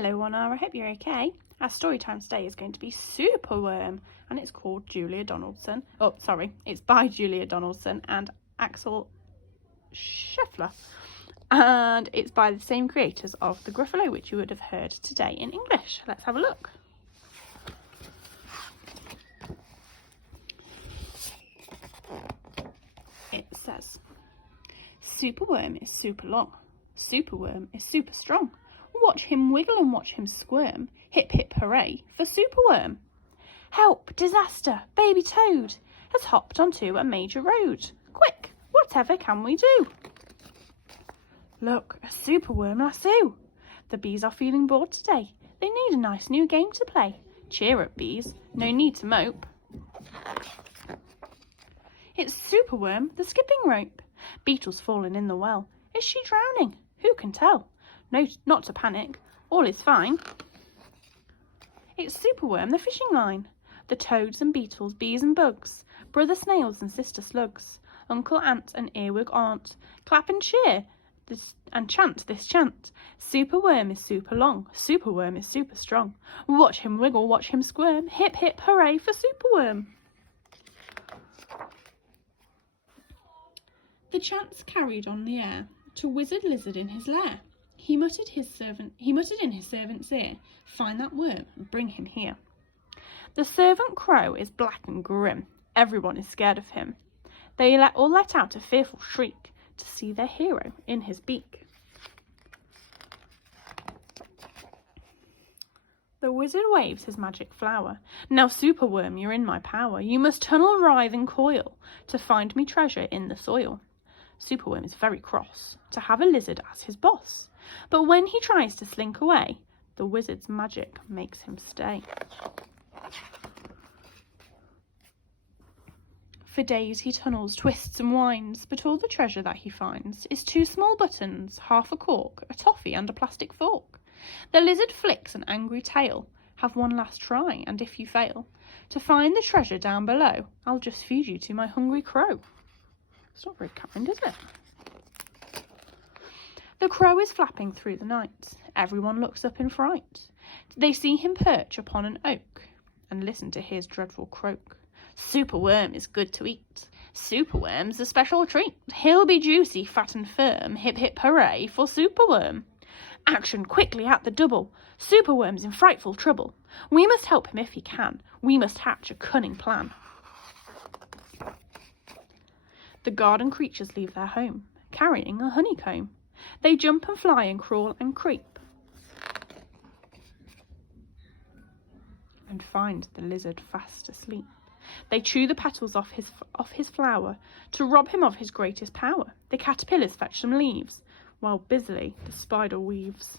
Hello Anna, I hope you're okay. Our story time today is going to be Superworm, and it's called Julia Donaldson. Oh, sorry, it's by Julia Donaldson and Axel Scheffler. And it's by the same creators of The Gruffalo, which you would have heard today in English. Let's have a look. It says, Superworm is super long. Superworm is super strong. Watch him wiggle and watch him squirm. Hip hip hooray for Superworm. Help, disaster, baby toad has hopped onto a major road. Quick, whatever can we do? Look, a Superworm lasso. The bees are feeling bored today. They need a nice new game to play. Cheer up, bees, no need to mope. It's Superworm, the skipping rope. Beetle's fallen in the well. Is she drowning? Who can tell? No, not to panic. All is fine. It's Superworm, the fishing line. The toads and beetles, bees and bugs, brother snails and sister slugs, uncle ant and earwig aunt, clap and cheer and chant this chant. Superworm is super long. Superworm is super strong. Watch him wiggle, watch him squirm. Hip hip hooray for Superworm. The chants carried on the air to Wizard Lizard in his lair. He muttered in his servant's ear, find that worm and bring him here. The servant crow is black and grim. Everyone is scared of him. They all let out a fearful shriek to see their hero in his beak. The wizard waves his magic flower. Now, Superworm, you're in my power. You must tunnel, writhe and coil to find me treasure in the soil. Superworm is very cross to have a lizard as his boss. But when he tries to slink away, the wizard's magic makes him stay. For days he tunnels, twists and winds, but all the treasure that he finds is 2 small buttons, half a cork, a toffee and a plastic fork. The lizard flicks an angry tail. Have one last try, and if you fail to find the treasure down below, I'll just feed you to my hungry crow. It's not very kind, is it? The crow is flapping through the night. Everyone looks up in fright. They see him perch upon an oak and listen to his dreadful croak. Superworm is good to eat. Superworm's a special treat. He'll be juicy, fat and firm. Hip hip hooray for Superworm. Action quickly at the double. Superworm's in frightful trouble. We must help him if he can. We must hatch a cunning plan. The garden creatures leave their home, carrying a honeycomb. They jump and fly and crawl and creep, and find the lizard fast asleep. They chew the petals off his flower to rob him of his greatest power. The caterpillars fetch some leaves, while busily the spider weaves.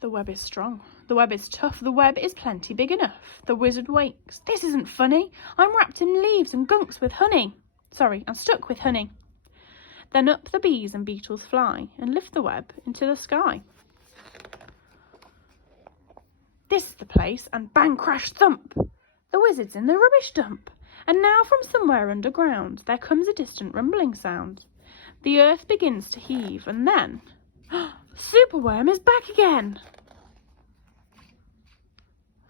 The web is strong, the web is tough, the web is plenty big enough. The wizard wakes. This isn't funny. I'm wrapped in leaves and gunks with honey. I'm stuck with honey. Then up the bees and beetles fly and lift the web into the sky. This is the place, and bang, crash, thump. The wizard's in the rubbish dump. And now from somewhere underground there comes a distant rumbling sound. The earth begins to heave, and then Superworm is back again.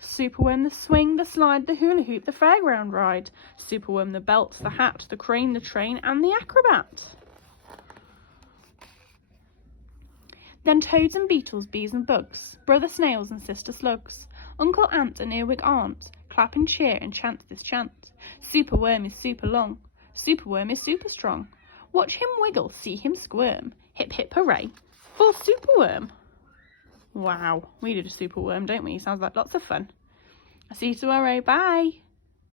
Superworm the swing, the slide, the hula hoop, the fairground ride. Superworm the belt, the hat, the crane, the train, and the acrobat. Then toads and beetles, bees and bugs, brother snails and sister slugs, uncle ant and earwig aunt, clap and cheer and chant this chant. Superworm is super long. Superworm is super strong. Watch him wiggle, see him squirm. Hip hip hooray for Superworm. Wow, we did a Superworm, don't we? Sounds like lots of fun. I'll see you tomorrow. Bye.